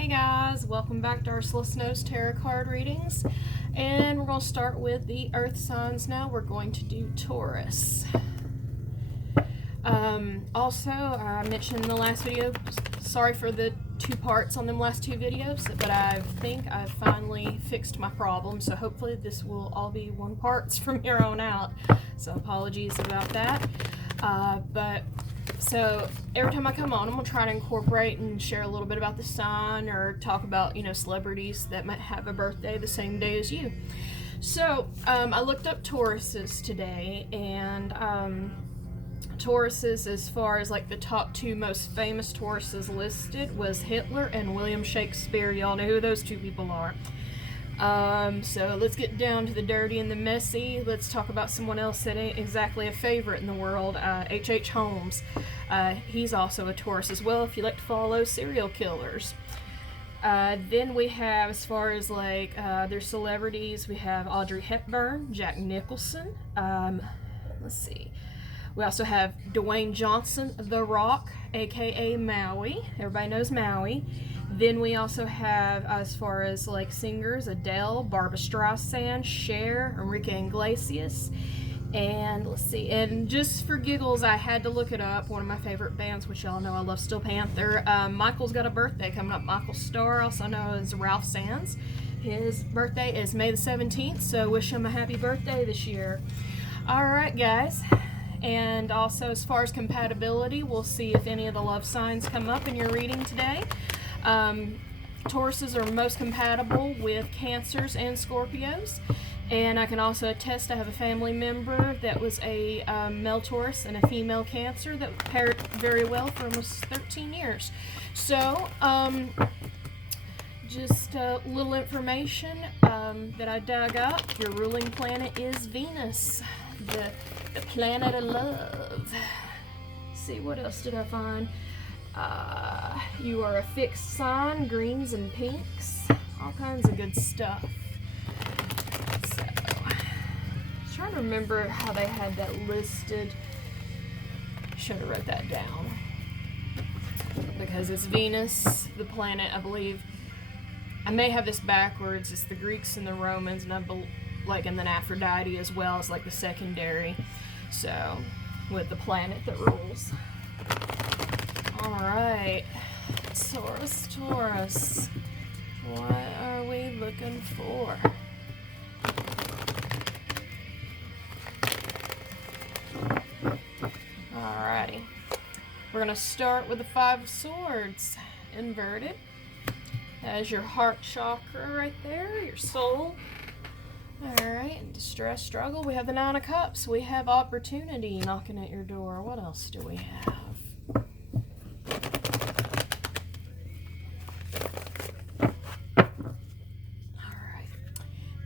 Hey guys, welcome back to Urzula Snow's Tarot card readings, and we're going to start with the earth signs now. We're going to do Taurus. Also, I mentioned in the last video, sorry for the two parts on them last two videos, but I think I've finally fixed my problem, so hopefully this will all be one parts from here on out, so apologies about that. So every time I come on, I'm going to try to incorporate and share a little bit about the sign or talk about, celebrities that might have a birthday the same day as you. So I looked up Tauruses today, and Tauruses, as far as like the top two most famous Tauruses listed, was Hitler and William Shakespeare. Y'all know who those two people are. So let's get down to the dirty and the messy. Let's talk about someone else that ain't exactly a favorite in the world, H.H. Holmes. He's also a Taurus as well, if you like to follow serial killers. Then we have, as far as like their celebrities, we have Audrey Hepburn, Jack Nicholson. Let's see. We also have Dwayne Johnson, The Rock, aka Maui. Everybody knows Maui. Then we also have, as far as like singers, Adele, Barbra Streisand, Cher, Enrique Iglesias, and let's see. And just for giggles, I had to look it up. One of my favorite bands, which y'all know I love, Steel Panther. Michael's got a birthday coming up. Michael Starr, also known as Ralph Sands. His birthday is May the 17th, so wish him a happy birthday this year. All right, guys. And also, as far as compatibility, we'll see if any of the love signs come up in your reading today. Tauruses are most compatible with Cancers and Scorpios, and I can also attest I have a family member that was a male Taurus and a female Cancer that paired very well for almost 13 years. So, just a little information that I dug up. Your ruling planet is Venus, the planet of love. Let's see, what else did I find? You are a fixed sign, greens and pinks, all kinds of good stuff. So, I'm trying to remember how they had that listed. Should have wrote that down. Because it's Venus, the planet, I believe. I may have this backwards. It's the Greeks and the Romans, and and then Aphrodite as well as like the secondary. So, with the planet that rules. Alright, Taurus, what are we looking for? Alrighty, we're going to start with the Five of Swords, inverted. That's your heart chakra right there, your soul. Alright, distress, struggle. We have the Nine of Cups. We have opportunity knocking at your door. What else do we have?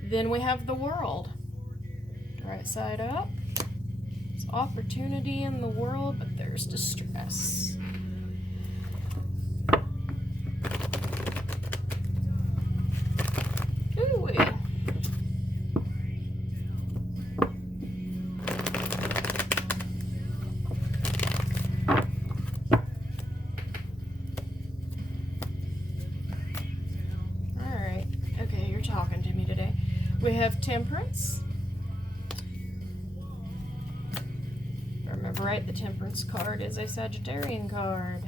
Then we have the World. Right side up. There's opportunity in the world, but there's distress. Ooh-wee. Alright. Okay, you're talking to me today. We have Temperance. Remember, right, the Temperance card is a Sagittarian card.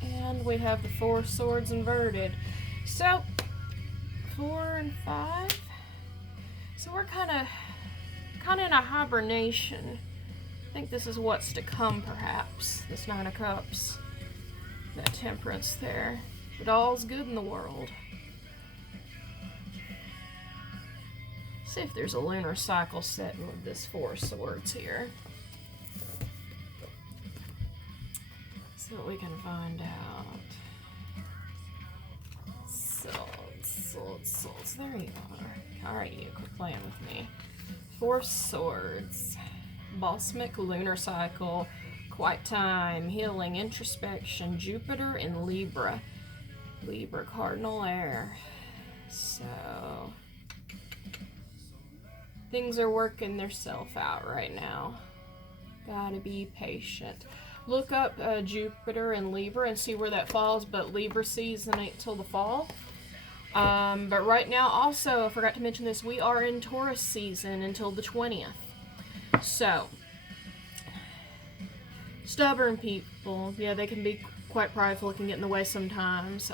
And we have the Four of Swords inverted. So, 4 and 5. So we're kind of in a hibernation. I think this is what's to come, perhaps. This Nine of Cups. That Temperance there. But all's good in the world. See if there's a lunar cycle setting with this Four of Swords here. See what we can find out. Swords. There you are. Alright, you quit playing with me. Four of Swords. Balsamic, lunar cycle, quiet time, healing, introspection, Jupiter, and Libra. Libra, cardinal air. So, Things are working themselves out right now. Gotta be patient. Look up Jupiter and Libra and see where that falls, but Libra season ain't till the fall. But right now, also, I forgot to mention this, we are in Taurus season until the 20th. So, stubborn people, yeah, they can be quite prideful, it can get in the way sometimes.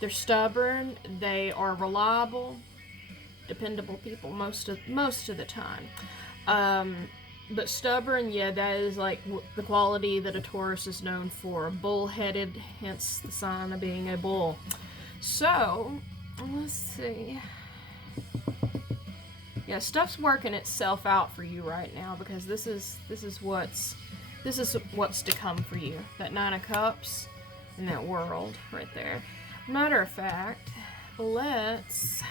They're stubborn, they are reliable, dependable people most of the time. But stubborn, yeah, that is like the quality that a Taurus is known for. Bull-headed, hence the sign of being a bull. So, let's see. Yeah, stuff's working itself out for you right now because this is what's to come for you. That Nine of Cups and that World right there. Matter of fact, let's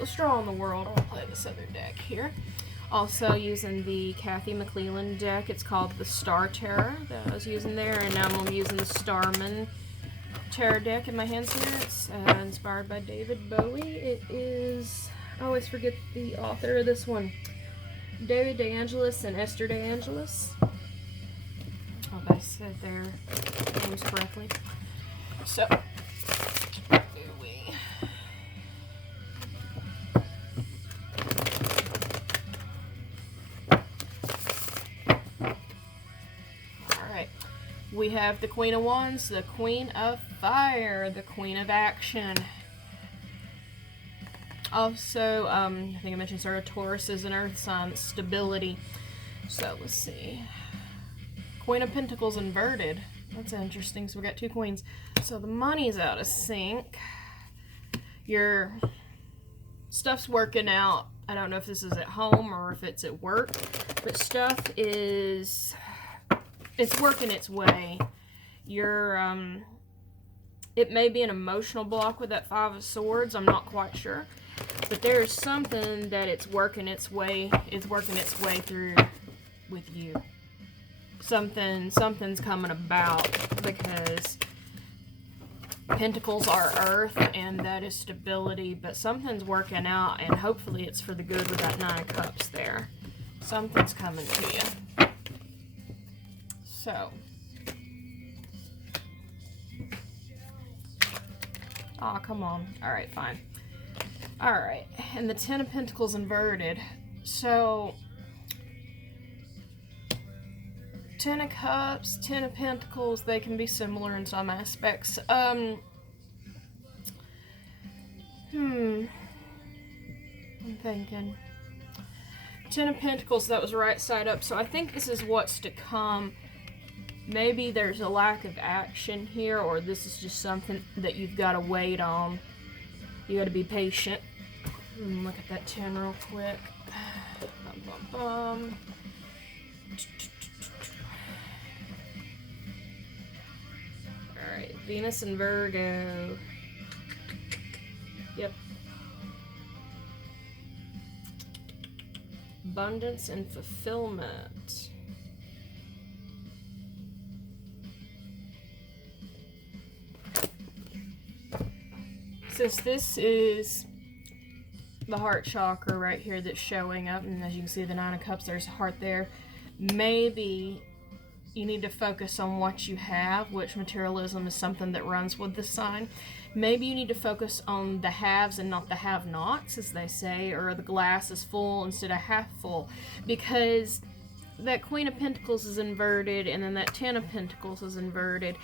let's draw on the World. I'll play this other deck here. Also using the Cathy McClelland deck. It's called the Star Terror that I was using there, and now I'm using the Starman Terror deck in my hands here. It's inspired by David Bowie. It is, I always forget the author of this one. David Angelis and Esther Angelis. I hope I said their names correctly. So, here we. Alright. We have the Queen of Wands, the Queen of Fire, the Queen of Action. Also, I think I mentioned Taurus is an earth sign, stability. So, let's see. Queen of Pentacles inverted. That's interesting. So, we got two queens. So, the money's out of sync. Your stuff's working out. I don't know if this is at home or if it's at work. But stuff is... it's working its way. You're, it may be an emotional block with that Five of Swords. I'm not quite sure. But there's something that it's working its way through with you. Something's coming about because Pentacles are earth and that is stability, but something's working out and hopefully it's for the good with that Nine of Cups there. Something's coming to you. So. Aw, come on. Alright, fine. Alright, and the Ten of Pentacles inverted. So, Ten of Cups, Ten of Pentacles, they can be similar in some aspects. I'm thinking. Ten of Pentacles, that was right side up, so I think this is what's to come. Maybe there's a lack of action here, or this is just something that you've got to wait on. You got to be patient. Look at that 10 real quick. Alright, Venus and Virgo. Yep. Abundance and fulfillment. Since this is the heart chakra right here that's showing up, and as you can see the Nine of Cups, there's a heart there, maybe you need to focus on what you have, which materialism is something that runs with the sign. Maybe you need to focus on the haves and not the have-nots, as they say, or the glass is full instead of half full, because that Queen of Pentacles is inverted, and then that Ten of Pentacles is inverted.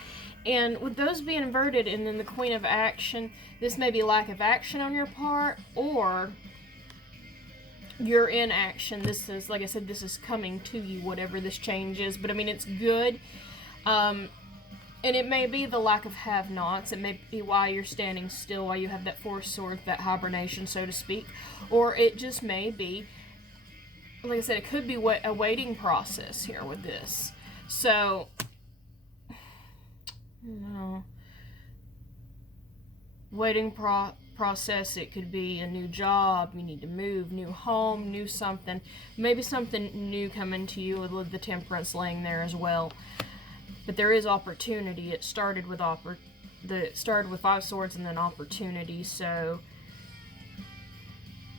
And with those being inverted, and then the Queen of Action, this may be lack of action on your part, or you're in action. This is, like I said, this is coming to you, whatever this change is. But, I mean, it's good. And it may be the lack of have-nots. It may be why you're standing still, why you have that Four of Swords, that hibernation, so to speak. Or it just may be, like I said, it could be a waiting process here with this. So, no. Waiting process. It could be a new job, you need to move, new home, new something. Maybe something new coming to you with the Temperance laying there as well. But there is opportunity. It started with Five Swords and then opportunity. So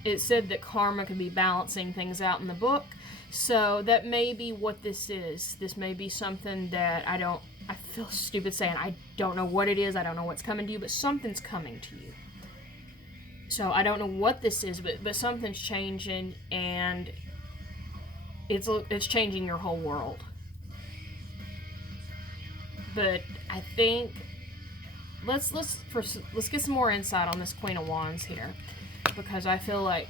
it said that karma could be balancing things out in the book. So that may be what this is. This may be something that I feel stupid saying I don't know what it is. I don't know what's coming to you, but something's coming to you. So I don't know what this is, but something's changing, and it's changing your whole world. But I think let's get some more insight on this Queen of Wands here, because I feel like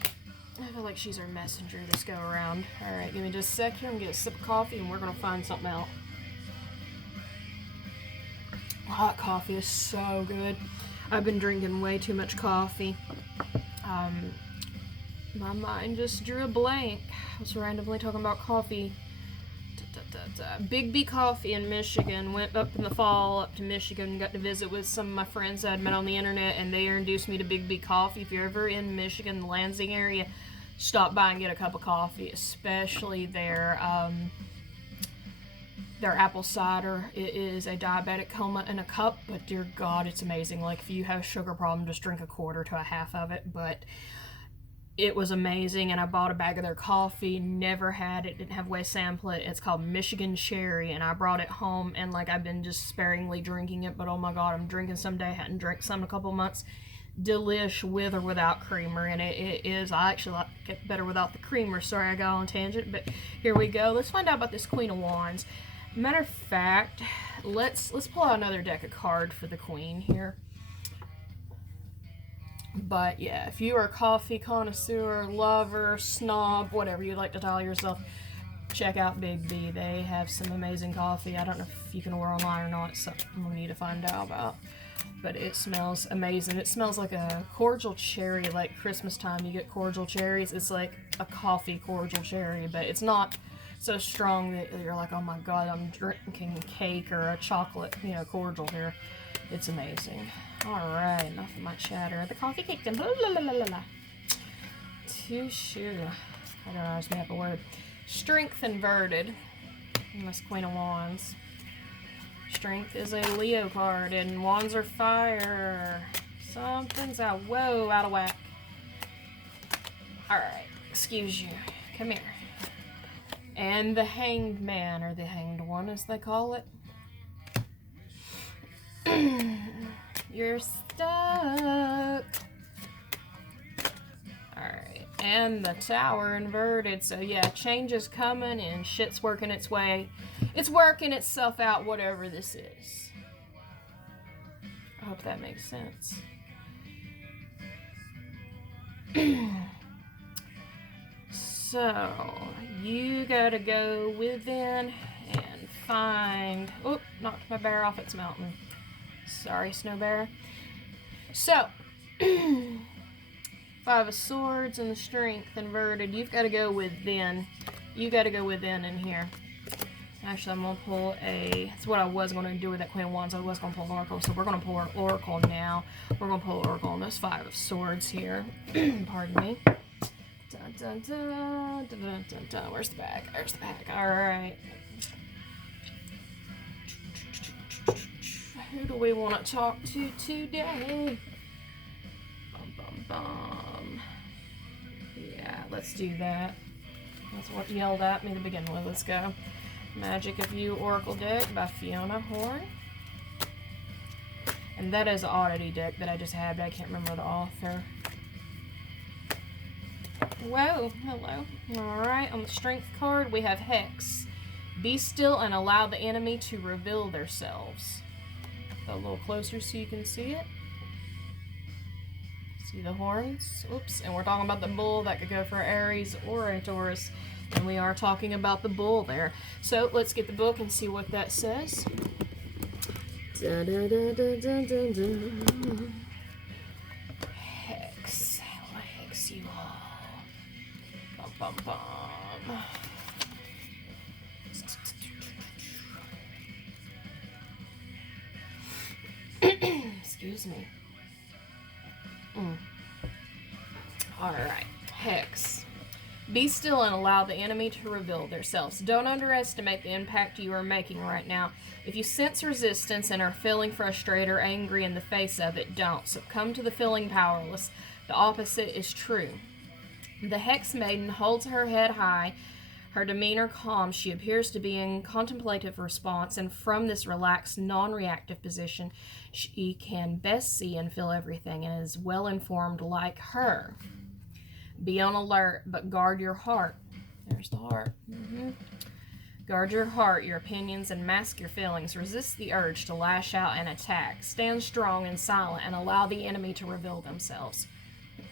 she's our messenger this go around. All right, give me just a sec here. I'm gonna get a sip of coffee, and we're gonna find something out. Hot coffee is so good. I've been drinking way too much coffee. My mind just drew a blank. I was randomly talking about coffee. Big B Coffee in Michigan. Went up in the fall up to Michigan and got to visit with some of my friends that I'd met on the internet, and they introduced me to Big B Coffee. If you're ever in Michigan, the Lansing area, stop by and get a cup of coffee, especially their apple cider. It is a diabetic coma in a cup, but dear God, it's amazing. Like, if you have a sugar problem, just drink a quarter to a half of it. But it was amazing, and I bought a bag of their coffee. Never had it, didn't have a way to sample it. It's called Michigan Cherry, and I brought it home, and like, I've been just sparingly drinking it, but oh my God, I'm drinking someday. Hadn't drank some in a couple months. Delish with or without creamer, and it is. I actually like it better without the creamer. Sorry, I got on a tangent, but here we go. Let's find out about this Queen of Wands. Matter of fact, let's pull out another deck of cards for the Queen here. But yeah, if you are a coffee connoisseur, lover, snob, whatever you'd like to tell yourself, check out Big B. They have some amazing coffee. I don't know if you can order online or not. It's something we need to find out about. But it smells amazing. It smells like a cordial cherry, like Christmas time you get cordial cherries. It's like a coffee cordial cherry, but it's not so strong that you're like, oh my God, I'm drinking cake or a chocolate, cordial here. It's amazing. Alright, enough of my chatter. The coffee kicked in. Blah, blah, blah, blah, blah. Touche. I don't know, I just made up a word. Strength inverted. And this Queen of Wands. Strength is a Leo card, and Wands are fire. Something's out. Whoa, out of whack. Alright, excuse you. Come here. And the Hanged Man, or the Hanged One as they call it. You're stuck. Alright, and the Tower inverted. So yeah, change is coming and shit's working its way. It's working itself out, whatever this is. I hope that makes sense. So, you gotta go within and find... Oh, knocked my bear off its mountain. Sorry, Snow Bear. So, Five of Swords and the Strength inverted. You've got to go within. You got to go within in here. Actually, I'm going to pull a... That's what I was going to do with that Queen of Wands. I was going to pull an Oracle, so we're going to pull an Oracle now. We're going to pull an Oracle on those Five of Swords here. Pardon me. Dun, dun, dun, dun, dun, dun, dun. Where's the bag? There's the bag. Alright. Who do we want to talk to today? Bum, bum, bum. Yeah, let's do that. That's what yelled at me to begin with. Let's go. Magick of You Oracle deck by Fiona Horne. And that is an oddity deck that I just had, but I can't remember the author. Whoa, hello. Alright, on the Strength card, we have Hex. Be still and allow the enemy to reveal themselves. Go a little closer so you can see it. See the horns? Oops, and we're talking about the bull. That could go for Aries or a Taurus. And we are talking about the bull there. So let's get the book and see what that says. Da, da, da, da, da, da, da. Hex. I'll hex you all. Bum, bum, bum. Excuse me. Alright, Hex. Be still and allow the enemy to reveal themselves. Don't underestimate the impact you are making right now. If you sense resistance and are feeling frustrated or angry in the face of it, don't. Succumb to the feeling powerless. The opposite is true. The Hex Maiden holds her head high, her demeanor calm. She appears to be in contemplative response, and from this relaxed, non-reactive position, she can best see and feel everything and is well informed like her. Be on alert, but guard your heart. There's the heart. Guard your heart, your opinions, and mask your feelings. Resist the urge to lash out and attack. Stand strong and silent and allow the enemy to reveal themselves.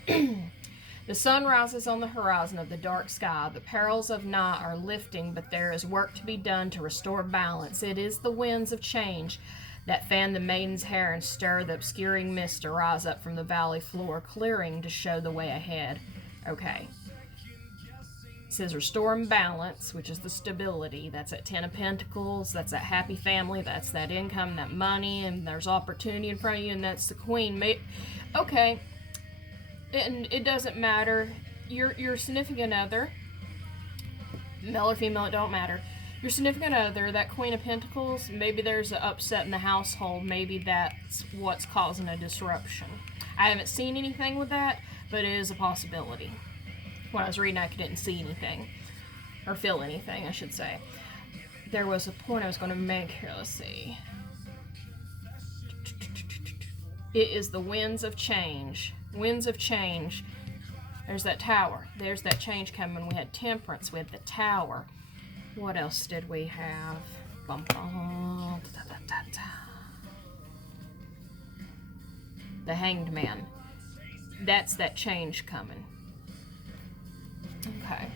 The sun rises on the horizon of the dark sky. The perils of night are lifting, but there is work to be done to restore balance. It is the winds of change that fan the maiden's hair and stir the obscuring mist to rise up from the valley floor, clearing to show the way ahead. Okay. It says restore balance, which is the stability. That's that 10 of Pentacles. That's that happy family. That's that income, that money, and there's opportunity in front of you, and that's the Queen. Okay. And it doesn't matter. Your significant other, male or female, it don't matter. Your significant other, that Queen of Pentacles, maybe there's an upset in the household. Maybe that's what's causing a disruption. I haven't seen anything with that, but it is a possibility. When I was reading, I didn't see anything. Or feel anything, I should say. There was a point I was going to make here. Let's see. It is the winds of change. Winds of change. There's that tower. There's that change coming. We had temperance with the tower. What else did we have? Bum, bum, da, da, da, da. The Hanged Man. That's that change coming. Okay.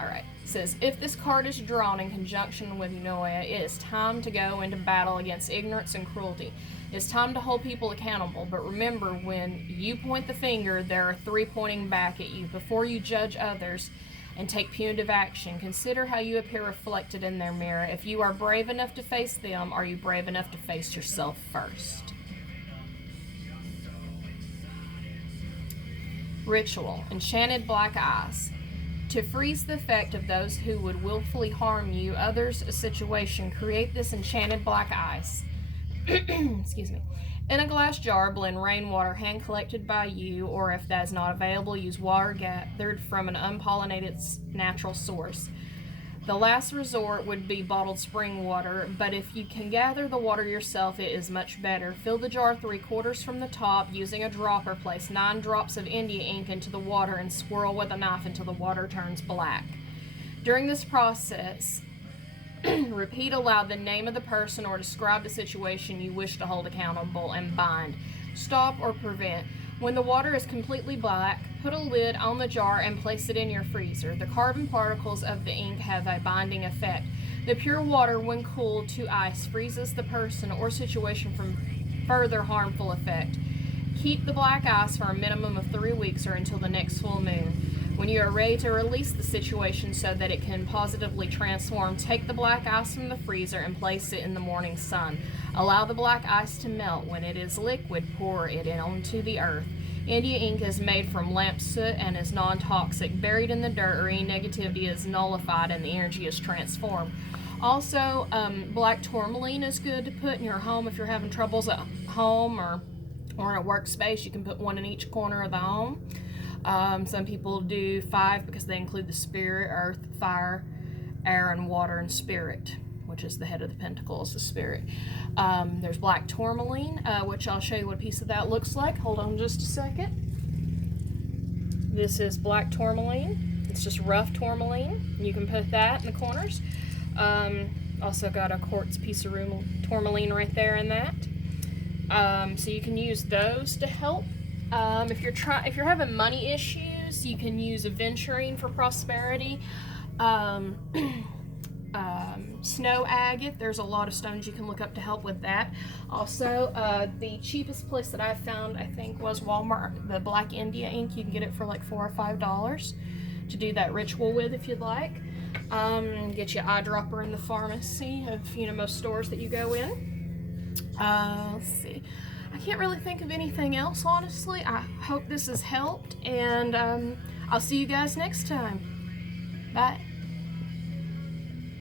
Alright. It says, if this card is drawn in conjunction with Eunoia, it is time to go into battle against ignorance and cruelty. It's time to hold people accountable, but remember, when you point the finger, there are 3 pointing back at you. Before you judge others and take punitive action, consider how you appear reflected in their mirror. If you are brave enough to face them, are you brave enough to face yourself first? Ritual. Enchanted black eyes. To freeze the effect of those who would willfully harm you, others, a situation, create this enchanted black ice. Excuse me. In a glass jar, blend rainwater hand collected by you, or if that is not available, use water gathered from an unpollinated natural source. The last resort would be bottled spring water, but if you can gather the water yourself, it is much better. Fill the jar 3/4 from the top using a dropper. Place 9 drops of India ink into the water and swirl with a knife until the water turns black. During this process, repeat aloud the name of the person or describe the situation you wish to hold accountable and bind. Stop or prevent. When the water is completely black, put a lid on the jar and place it in your freezer. The carbon particles of the ink have a binding effect. The pure water, when cooled to ice, freezes the person or situation from further harmful effect. Keep the black ice for a minimum of 3 weeks or until the next full moon. When you are ready to release the situation so that it can positively transform, take the black ice from the freezer and place it in the morning sun. Allow the black ice to melt. When it is liquid, pour it onto the earth. India ink is made from lamp soot and is non-toxic. Buried in the dirt or any negativity is nullified and the energy is transformed. Also, black tourmaline is good to put in your home if you're having troubles at home or in a workspace. You can put 1 in each corner of the home. Some people do 5 because they include the spirit, earth, fire, air, and water, and spirit, which is the head of the pentacles, the spirit. There's black tourmaline, which I'll show you what a piece of that looks like. Hold on just a second. This is black tourmaline. It's just rough tourmaline. You can put that in the corners. Also got a quartz piece of tourmaline right there in that. So you can use those to help. If you're having money issues, you can use aventurine for prosperity. Snow agate. There's a lot of stones you can look up to help with that. Also, the cheapest place that I found, I think, was Walmart. The black India ink. You can get it for like $4 or $5 to do that ritual with if you'd like. Get you eyedropper in the pharmacy of most stores that you go in. Let's see. I can't really think of anything else, honestly. I hope this has helped, and I'll see you guys next time. Bye.